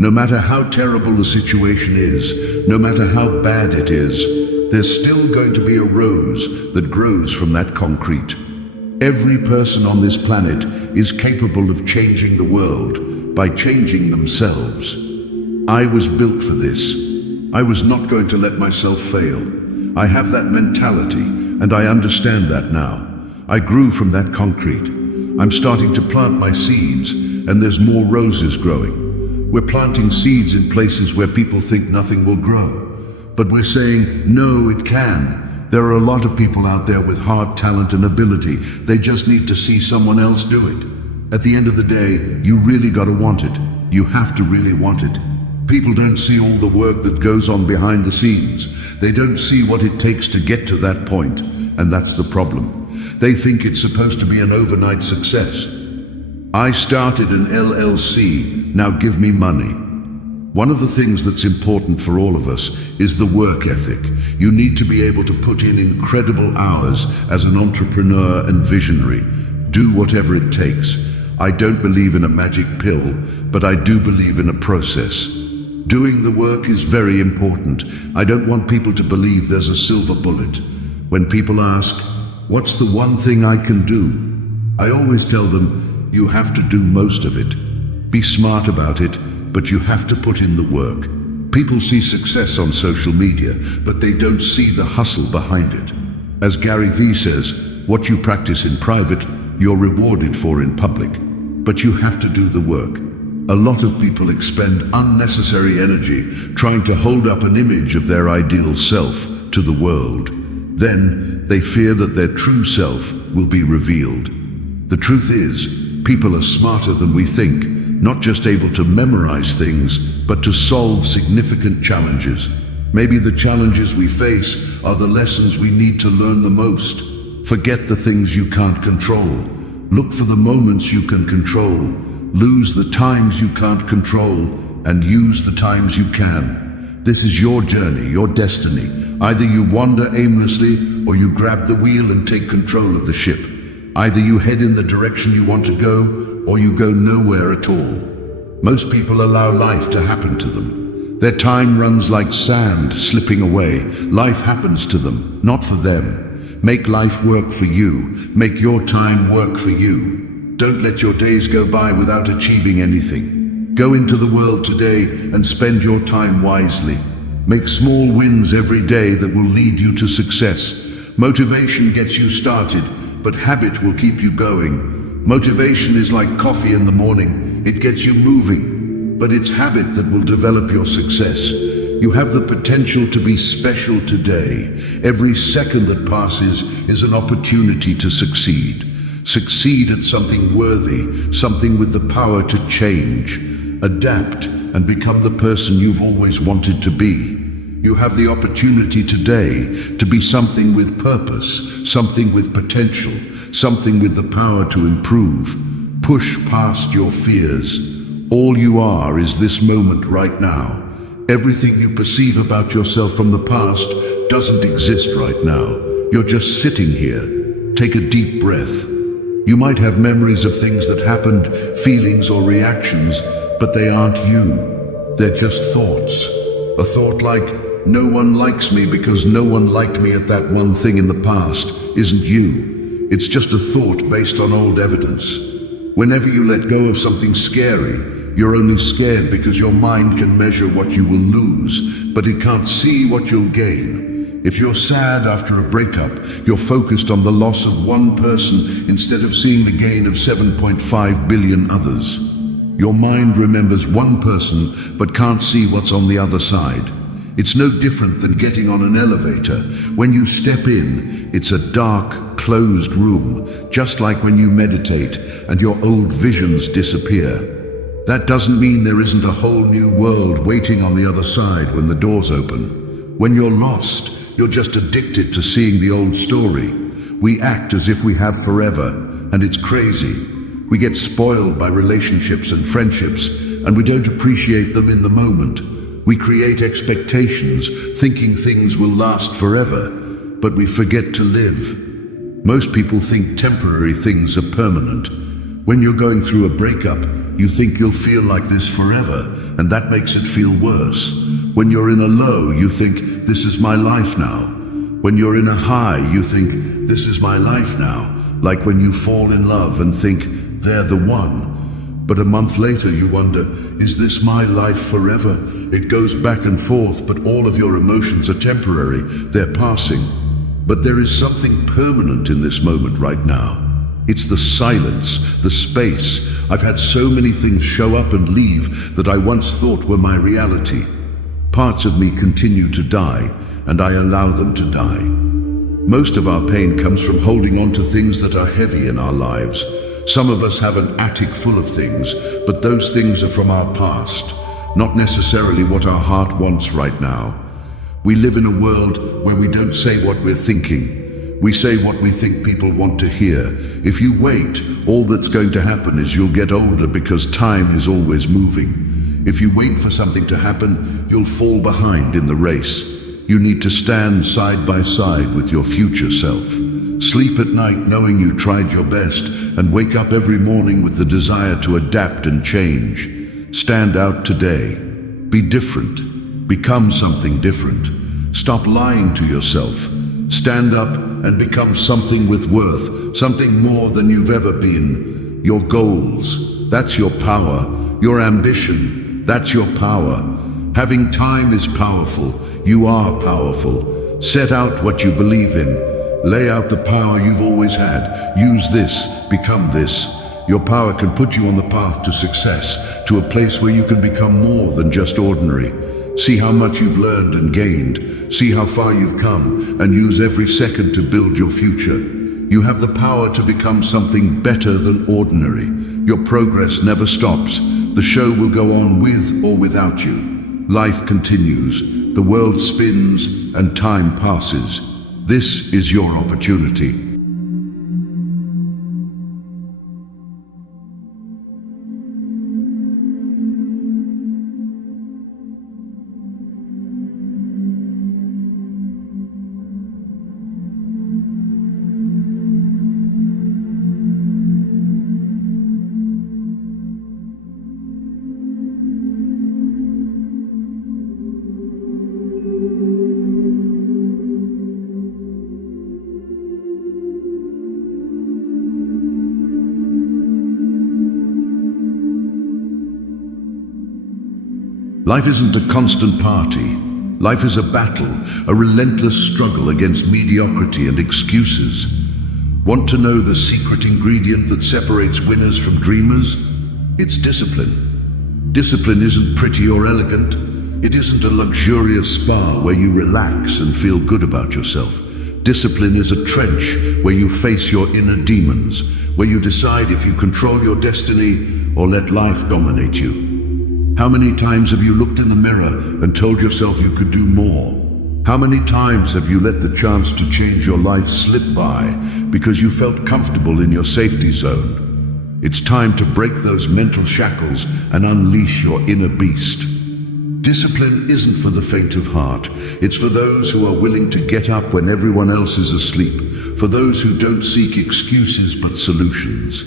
No matter how terrible the situation is, no matter how bad it is, there's still going to be a rose that grows from that concrete. Every person on this planet is capable of changing the world by changing themselves. I was built for this. I was not going to let myself fail. I have that mentality, and I understand that now. I grew from that concrete. I'm starting to plant my seeds, and there's more roses growing. We're planting seeds in places where people think nothing will grow. But we're saying, no, it can. There are a lot of people out there with heart, talent, and ability. They just need to see someone else do it. At the end of the day, you really gotta want it. You have to really want it. People don't see all the work that goes on behind the scenes. They don't see what it takes to get to that point, and that's the problem. They think it's supposed to be an overnight success. I started an LLC, now give me money. One of the things that's important for all of us is the work ethic. You need to be able to put in incredible hours as an entrepreneur and visionary. Do whatever it takes. I don't believe in a magic pill, but I do believe in a process. Doing the work is very important. I don't want people to believe there's a silver bullet. When people ask, what's the one thing I can do? I always tell them, you have to do most of it. Be smart about it, but you have to put in the work. People see success on social media, but they don't see the hustle behind it. As Gary Vee says, what you practice in private, you're rewarded for in public. But you have to do the work. A lot of people expend unnecessary energy trying to hold up an image of their ideal self to the world. Then they fear that their true self will be revealed. The truth is, people are smarter than we think, not just able to memorize things, but to solve significant challenges. Maybe the challenges we face are the lessons we need to learn the most. Forget the things you can't control. Look for the moments you can control. Lose the times you can't control, and use the times you can. This is your journey, your destiny. Either you wander aimlessly, or you grab the wheel and take control of the ship. Either you head in the direction you want to go, or you go nowhere at all. Most people allow life to happen to them. Their time runs like sand slipping away. Life happens to them, not for them. Make life work for you. Make your time work for you. Don't let your days go by without achieving anything. Go into the world today and spend your time wisely. Make small wins every day that will lead you to success. Motivation gets you started, but habit will keep you going. Motivation is like coffee in the morning. It gets you moving, but it's habit that will develop your success. You have the potential to be special today. Every second that passes is an opportunity to succeed. Succeed at something worthy, something with the power to change, adapt, and become the person you've always wanted to be. You have the opportunity today to be something with purpose, something with potential, something with the power to improve. Push past your fears. All you are is this moment right now. Everything you perceive about yourself from the past doesn't exist right now. You're just sitting here. Take a deep breath. You might have memories of things that happened, feelings or reactions, but they aren't you. They're just thoughts. A thought like, no one likes me because no one liked me at that one thing in the past, isn't you. It's just a thought based on old evidence. Whenever you let go of something scary, you're only scared because your mind can measure what you will lose, but it can't see what you'll gain. If you're sad after a breakup, you're focused on the loss of one person instead of seeing the gain of 7.5 billion others. Your mind remembers one person but can't see what's on the other side. It's no different than getting on an elevator. When you step in, it's a dark, closed room, just like when you meditate and your old visions disappear. That doesn't mean there isn't a whole new world waiting on the other side when the doors open. When you're lost, you're just addicted to seeing the old story. We act as if we have forever, and it's crazy. We get spoiled by relationships and friendships, and we don't appreciate them in the moment. We create expectations, thinking things will last forever, but we forget to live. Most people think temporary things are permanent. When you're going through a breakup, you think you'll feel like this forever, and that makes it feel worse. When you're in a low, you think, this is my life now. When you're in a high, you think, this is my life now. Like when you fall in love and think, they're the one. But a month later you wonder, is this my life forever? It goes back and forth, but all of your emotions are temporary, they're passing. But there is something permanent in this moment right now. It's the silence, the space. I've had so many things show up and leave that I once thought were my reality. Parts of me continue to die, and I allow them to die. Most of our pain comes from holding on to things that are heavy in our lives. Some of us have an attic full of things, but those things are from our past, not necessarily what our heart wants right now. We live in a world where we don't say what we're thinking. We say what we think people want to hear. If you wait, all that's going to happen is you'll get older because time is always moving. If you wait for something to happen, you'll fall behind in the race. You need to stand side by side with your future self. Sleep at night knowing you tried your best, and wake up every morning with the desire to adapt and change. Stand out today. Be different. Become something different. Stop lying to yourself. Stand up and become something with worth, something more than you've ever been. Your goals, that's your power. Your ambition, that's your power. Having time is powerful. You are powerful. Set out what you believe in. Lay out the power you've always had. Use this, become this. Your power can put you on the path to success, to a place where you can become more than just ordinary. See how much you've learned and gained. See how far you've come, and use every second to build your future. You have the power to become something better than ordinary. Your progress never stops. The show will go on with or without you. Life continues. The world spins and time passes. This is your opportunity. Life isn't a constant party. Life is a battle, a relentless struggle against mediocrity and excuses. Want to know the secret ingredient that separates winners from dreamers? It's discipline. Discipline isn't pretty or elegant. It isn't a luxurious spa where you relax and feel good about yourself. Discipline is a trench where you face your inner demons, where you decide if you control your destiny or let life dominate you. How many times have you looked in the mirror and told yourself you could do more? How many times have you let the chance to change your life slip by because you felt comfortable in your safety zone? It's time to break those mental shackles and unleash your inner beast. Discipline isn't for the faint of heart. It's for those who are willing to get up when everyone else is asleep, for those who don't seek excuses but solutions.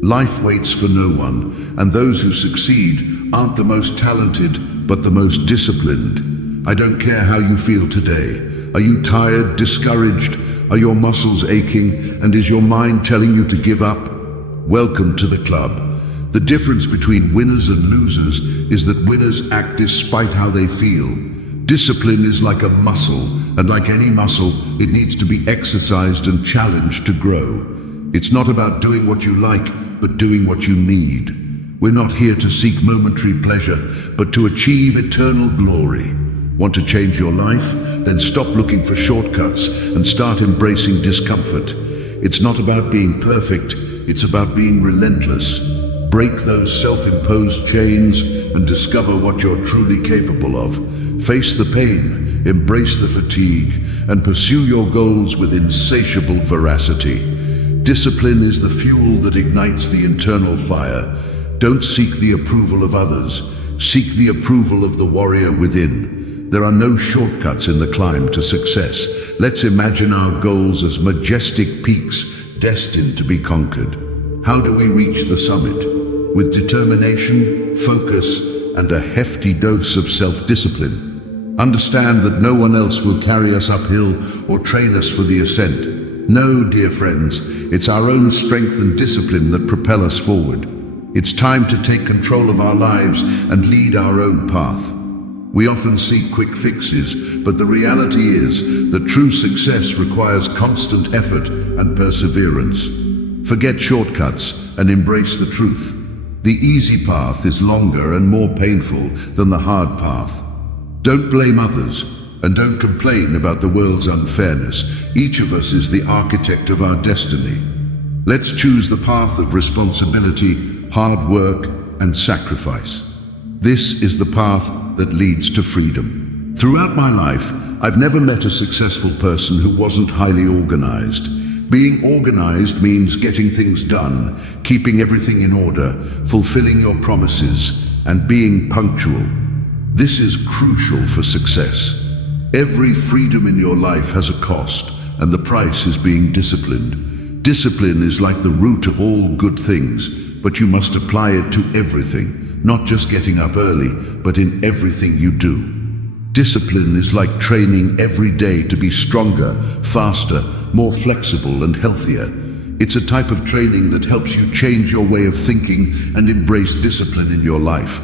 Life waits for no one, and those who succeed aren't the most talented, but the most disciplined. I don't care how you feel today. Are you tired, discouraged? Are your muscles aching? And is your mind telling you to give up? Welcome to the club. The difference between winners and losers is that winners act despite how they feel. Discipline is like a muscle, and like any muscle, it needs to be exercised and challenged to grow. It's not about doing what you like, but doing what you need. We're not here to seek momentary pleasure, but to achieve eternal glory. Want to change your life? Then stop looking for shortcuts and start embracing discomfort. It's not about being perfect, it's about being relentless. Break those self-imposed chains and discover what you're truly capable of. Face the pain, embrace the fatigue, and pursue your goals with insatiable veracity. Discipline is the fuel that ignites the internal fire. Don't seek the approval of others. Seek the approval of the warrior within. There are no shortcuts in the climb to success. Let's imagine our goals as majestic peaks destined to be conquered. How do we reach the summit? with determination, focus, and a hefty dose of self-discipline. Understand that no one else will carry us uphill or train us for the ascent. No, dear friends, it's our own strength and discipline that propel us forward. It's time to take control of our lives and lead our own path. We often seek quick fixes, but the reality is that true success requires constant effort and perseverance. Forget shortcuts and embrace the truth. The easy path is longer and more painful than the hard path. Don't blame others and don't complain about the world's unfairness. Each of us is the architect of our destiny. Let's choose the path of responsibility, hard work, and sacrifice. This is the path that leads to freedom. Throughout my life, I've never met a successful person who wasn't highly organized. Being organized means getting things done, keeping everything in order, fulfilling your promises, and being punctual. This is crucial for success. Every freedom in your life has a cost, and the price is being disciplined. Discipline is like the root of all good things, but you must apply it to everything, not just getting up early, but in everything you do. Discipline is like training every day to be stronger, faster, more flexible and healthier. It's a type of training that helps you change your way of thinking and embrace discipline in your life.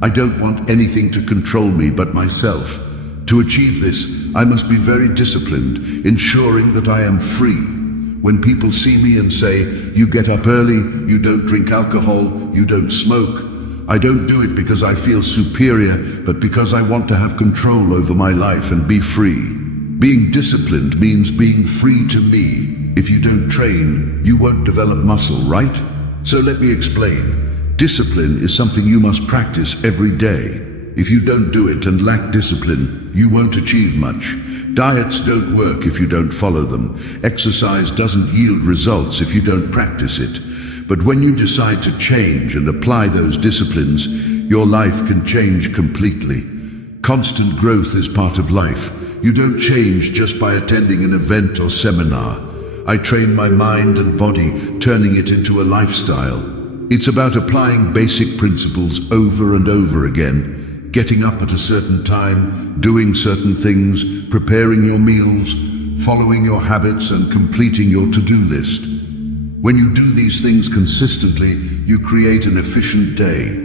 I don't want anything to control me but myself. To achieve this, I must be very disciplined, ensuring that I am free. When people see me and say, "You get up early, you don't drink alcohol, you don't smoke," I don't do it because I feel superior, but because I want to have control over my life and be free. Being disciplined means being free to me. If you don't train, you won't develop muscle, right? So let me explain. Discipline is something you must practice every day. If you don't do it and lack discipline, you won't achieve much. Diets don't work if you don't follow them. Exercise doesn't yield results if you don't practice it. But when you decide to change and apply those disciplines, your life can change completely. Constant growth is part of life. You don't change just by attending an event or seminar. I train my mind and body, turning it into a lifestyle. It's about applying basic principles over and over again. Getting up at a certain time, doing certain things, preparing your meals, following your habits and completing your to-do list. When you do these things consistently, you create an efficient day.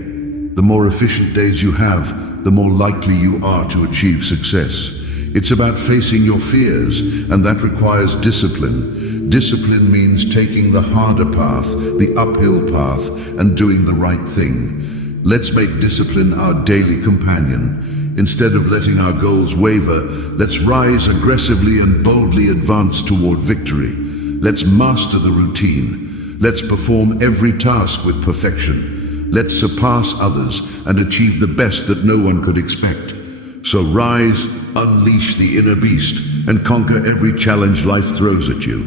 The more efficient days you have, the more likely you are to achieve success. It's about facing your fears, and that requires discipline. Discipline means taking the harder path, the uphill path, and doing the right thing. Let's make discipline our daily companion. Instead of letting our goals waver, let's rise aggressively and boldly advance toward victory. Let's master the routine. Let's perform every task with perfection. Let's surpass others and achieve the best that no one could expect. So rise, unleash the inner beast, and conquer every challenge life throws at you.